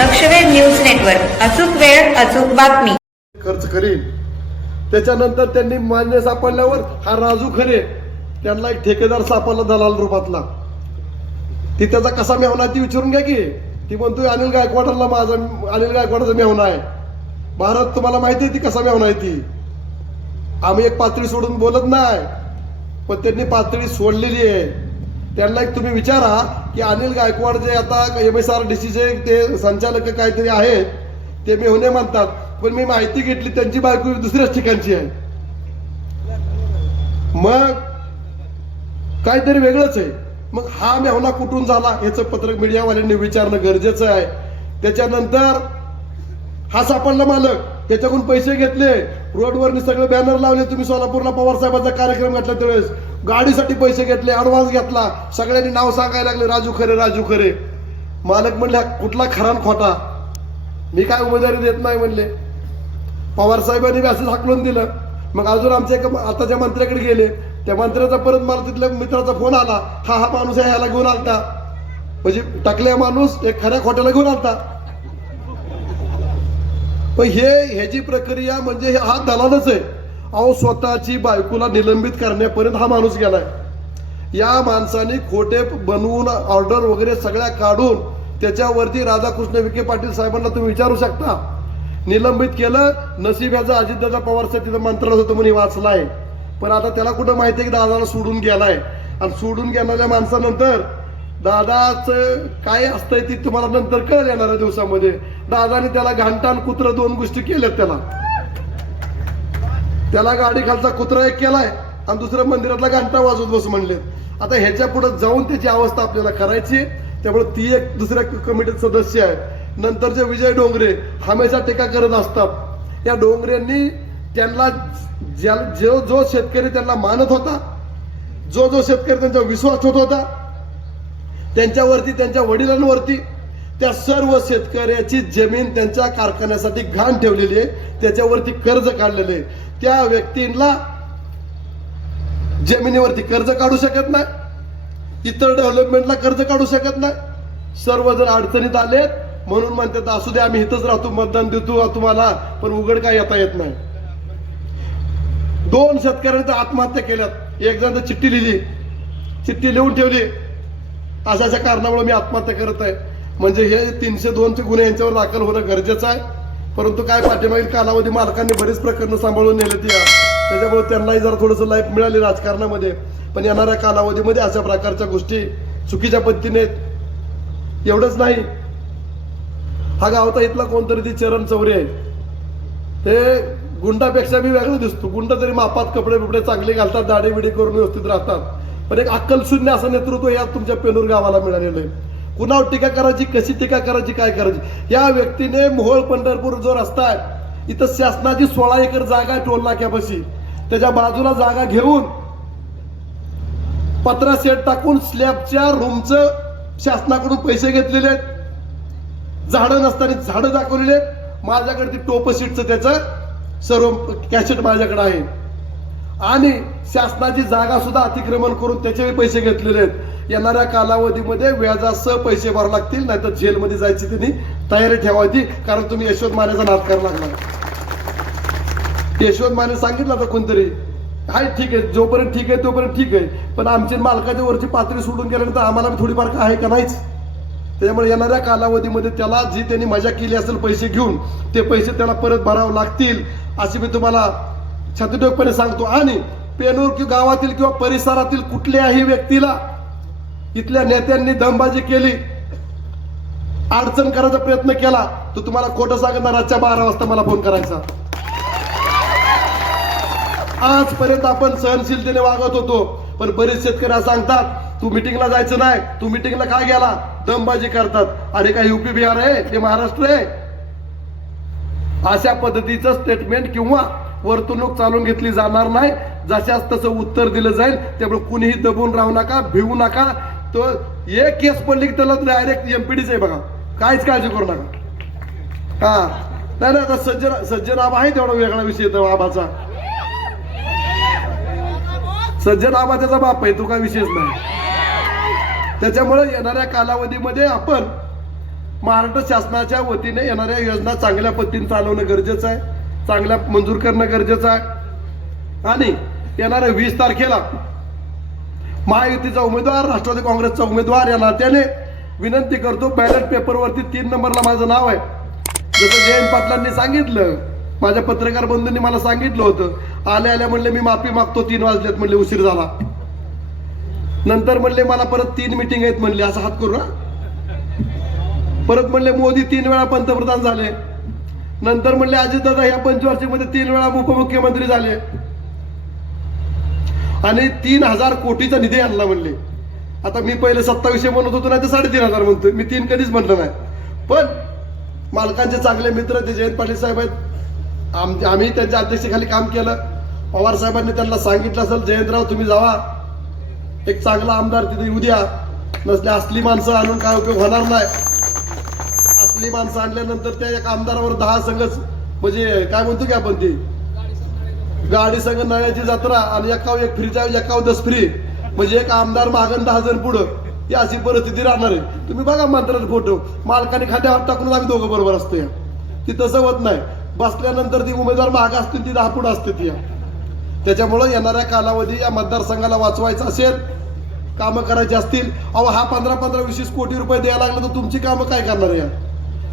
लक्षवेध news network. अचूक वेळ अचूक बातमी. खर्च करीन. त्याच्यानंतर त्यांनी मान्य सापडल्यावर हा राजू खरे त्यांना एक ठेकेदार सापडला दलाल रूपातला. ती त्याचा कसा मेहना ती विचारून घ्या की. ती म्हणतोय अनिल गायकवाडाला माझा अनिल गायकवाडाचा मेहना आहे. भारत तुम्हाला माहिती आहे ती कसा मेहना आहे ती. आम्ही एक पातळी सोडून बोलत नाही पण त्यांनी पातळी सोडलेली आहे. त्यांना एक तुम्ही विचारा की अनिल गायकवाड जे आता एम एस आर डी सीचे ते संचालक काहीतरी आहेत ते मेहने म्हणतात पण मी माहिती घेतली त्यांची बायको दुसऱ्याच ठिकाणची आहे. मग काहीतरी वेगळंच आहे. मग हा मेहना कुठून झाला याचं पत्रक मीडियावाल्यांनी विचारणं गरजेचं आहे. त्याच्यानंतर हा सापडला मालक. त्याच्याकडून पैसे घेतले. रोडवर सगळे बॅनर लावले. तुम्ही सोलापूरला पवार साहेबांचा कार्यक्रम घातला त्यावेळेस. गाडीसाठी पैसे घेतले ऍडव्हान्स घेतला. सगळ्यांनी नाव सांगायला लागले राजू खरे राजू खरे. मालक म्हणले कुठला खरान खोटा? मी काय उमेदवारी देत नाही म्हणले. पवार साहेबांनी बी हाकलून दिलं. मग अजून आमच्या एका आताच्या मंत्र्याकडे गेले. त्या मंत्र्याचा परत मला तिथल्या मित्राचा फोन आला. हा हा माणूस आहे ह्याला घेऊन आलता. म्हणजे टाकल्या माणूस एक खऱ्या खोट्याला घेऊन आलता. पण हे ह्याची प्रक्रिया म्हणजे हा दलालच आहे. अहो स्वतःची बायकोला निलंबित करण्यापर्यंत हा माणूस गेलाय. या माणसाने खोटे बनवून ऑर्डर वगैरे सगळ्या काढून त्याच्यावरती राधाकृष्ण विखे पाटील साहेबांना तुम्ही विचारू शकता. निलंबित केलं नशीब याचा अजितदादा पवार साहेब तिथं मंत्रालय होतं म्हणे वाचलाय. पण आता त्याला कुठं माहिती आहे की दादाला सोडून गेलाय? आणि सोडून गेलेल्या माणसानंतर दादाच काय असतंय ती तुम्हाला नंतर कळ येणाऱ्या दिवसामध्ये. दादाने त्याला घाणटाण कुत्र दोन गोष्टी केल्यात त्याला. त्याला गाडी खालचा कुत्रा एक केलाय आणि दुसऱ्या मंदिरातला घंटा वाजवत बस म्हणले आता ह्याच्या पुढे जाऊन त्याची अवस्था आपल्याला करायची त्यामुळे ती एक दुसऱ्या कमिटीत सदस्य आहे. नंतरचे विजय डोंगरे हमेशा टीका करत असतात. या डोंगरेंनी त्यांना ज्या जो जो शेतकरी त्यांना मानत होता जो जो शेतकरी त्यांचा विश्वास ठेवत होता त्यांच्यावरती त्यांच्या वडिलांवरती त्या सर्व शेतकऱ्याची जमीन त्यांच्या कारखान्यासाठी घाण ठेवलेली आहे. त्याच्यावरती कर्ज काढलेले आहे. त्या व्यक्तींना जमिनीवरती कर्ज काढू शकत नाही. इतर डेव्हलपमेंटला कर्ज काढू शकत नाही. सर्वजण अडचणीत आलेत. म्हणून म्हणतात असू दे आम्ही इथंच राहतो मतदान देतो तुम्हाला पण उघड काय येता येत नाही. दोन शेतकऱ्यांनी तर आत्महत्या केल्यात. एक जण तर चिठ्ठी लिहिली. चिठ्ठी लिहून ठेवली. अशा अशा कारणामुळे मी आत्महत्या करत आहे. म्हणजे हे तीनशे दोनचे गुन्हे यांच्यावर दाखल होणं गरजेचं आहे. परंतु काय पाठीमागील कालावधी मालकांनी बरीच प्रकरणं सांभाळून नेले या. त्याच्यामुळे त्यांनाही जरा थोडंसं लाईफ मिळाली राजकारणामध्ये. पण येणाऱ्या कालावधीमध्ये अशा प्रकारच्या गोष्टी चुकीच्या पद्धतीने एवढंच नाही. हा गावता इथला कोणतरी ती चरण चौरे आहे. ते गुंडापेक्षा मी वेगळं दिसतो. गुंड तरी मापात कपडे बिपडे चांगले घालतात दाढी बिडी करून व्यवस्थित राहतात. पण एक अक्कलशून्य असं नेतृत्व या तुमच्या पेनूर गावाला मिळालेलं आहे. कुणावर टीका करायची कशी टीका करायची काय करायची? या व्यक्तीने मोहोळ पंढरपूर जो रस्ता आहे इथं शासनाची सोळा एकर जागा आहे टोल नाक्यापाशी. त्याच्या बाजूला जागा घेऊन पत्रा सेट टाकून स्लॅबच्या रूमचं शासनाकडून पैसे घेतलेले आहेत. झाडं नसताना झाडं दाखवलेले आहेत. माझ्याकडे ती टोपशीटचं त्याचं सर्व कॅसेट माझ्याकडे आहे. आणि शासनाची जागा सुद्धा अतिक्रमण करून त्याचे पैसे घेतलेले आहेत. येणाऱ्या कालावधीमध्ये व्याजासह पैसे भरावे लागतील नाहीतर जेलमध्ये जायची त्यांनी तयारी ठेवायची कारण तुम्ही यशवंत मानेचा नाद करायला लागला यशवंत माने सांगितलं आता कोणतरी हाय ठीक आहे जोपर्यंत ठीक आहे तोपर्यंत ठीक आहे. पण आमची मालकाच्या वरची पातळी सोडून गेल्यानंतर आम्हाला थोडीफार का आहे का नाहीच? त्याच्यामुळे येणाऱ्या कालावधीमध्ये त्याला जी त्यांनी मजा केली असेल पैसे घेऊन ते पैसे त्याला परत भरावे लागतील अशी मी तुम्हाला छतडोकपणे सांगतो आणि पेनूर किंवा गावातील किंवा परिसरातील कुठल्याही व्यक्तीला इथल्या नेत्यांनी दमबाजी केली अडचण करायचा प्रयत्न केला तर तुम्हाला खोटं सांगणार रातच्या बारा वाजता मला फोन करायचा. आजपर्यंत आपण सहनशीलतेने वागत होतो पण बरेच शेतकरी सांगतात तू मिटिंगला जायचं नाही तू मिटिंगला काय गेला? दमबाजी करतात. अरे काय युपी बिहार आहे? ते महाराष्ट्र आहे? अशा पद्धतीचं स्टेटमेंट किंवा वर्तणूक चालून घेतली जाणार नाही. जशाच तसं उत्तर दिलं जाईल. त्यामुळे कुणीही दबून राहू नका भिवू नका. तो एक केस पडली की त्याला डायरेक्ट एमपीडीच आहे बघा. काहीच काळजी करू नका. हा. नाही नाही आता सज्जन सज्जन आबा आहे तेवढा वेगळा विषय तो आबाचा. सज्जन आबा त्याचा बाप आहे तो काय विषयच नाही. त्याच्यामुळे येणाऱ्या कालावधीमध्ये आपण महाराष्ट्र शासनाच्या वतीने येणाऱ्या योजना चांगल्या पद्धतीने चालवणं गरजेचं आहे. चांगल्या मंजूर करणं गरजेचं आहे. आणि येणाऱ्या वीस तारखेला महायुतीचा उमेदवार राष्ट्रवादी काँग्रेसचा उमेदवार या नात्याने विनंती करतो बॅलेट पेपरवरती तीन नंबरला माझं नाव आहे. जसं जयंत पाटलांनी सांगितलं माझ्या पत्रकार बंधूंनी मला सांगितलं होतं आल्या आल्या म्हणले मी माफी मागतो तीन वाजल्यात म्हणले उशीर झाला. नंतर म्हणले मला परत तीन मिटिंग आहेत म्हणले असं हात करू ना परत म्हणले मोदी तीन वेळा पंतप्रधान झाले. नंतर म्हणले अजितदादा या पंचवार्षिकमध्ये तीन वेळा उपमुख्यमंत्री झाले. आणि तीन हजार कोटीचा निधी आणला म्हणले. आता मी पहिले सत्तावीसशे म्हणत होतो नाही तर साडेतीन हजार म्हणतोय मी तीन कधीच म्हणलं नाही. पण मालकांचे चांगले मित्र ते जयंत पाटील साहेब आहेत. आम आम्ही त्यांच्या अध्यक्षतेखाली काम केलं. पवार साहेबांनी त्यांना सांगितलं असेल जयंतराव तुम्ही जावा. एक चांगला आमदार तिथे येऊ द्या. नसल्या असली माणसं आणून काय उपयोग होणार नाही. आपली माणसं आणल्यानंतर त्या एका आमदारावर दहा संघच म्हणजे काय म्हणतो की आपण ती? गाडी संघ नळ्याची जत्रा आणि एकाव एक फ्रीचा एकाव दस फ्री म्हणजे एक आमदार मागण दहा जण पुढं. ही अशी परिस्थिती राहणार आहे. तुम्ही बघा मंत्र्यात फोटो. मालकाने खात्या हात टाकून आम्ही दोघं बरोबर असतो या. ती तसं होत नाही. बसल्यानंतर ती उमेदवार माग असतील ती दहा पुढं असते ती त्याच्यामुळं येणाऱ्या कालावधी या मतदारसंघाला वाचवायचा असेल कामं करायची असतील. अहो हा पंधरा पंधरा वीस कोटी रुपये द्यायला लागला तर तुमची कामं काय करणार या?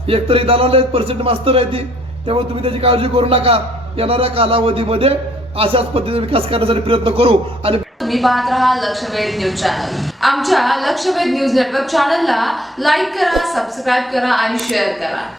एकतरी दलाल पर्सेंट मास्तर आहे ती. त्यामुळे तुम्ही त्याची काळजी करू नका. येणाऱ्या कालावधीमध्ये अशाच पद्धतीने विकास करण्यासाठी प्रयत्न करू. आणि तुम्ही पाहत राहा लक्षवेध न्यूज चॅनल आमच्या लक्षवेध न्यूज नेटवर्क चॅनलला लाईक करा सबस्क्राईब करा आणि शेअर करा.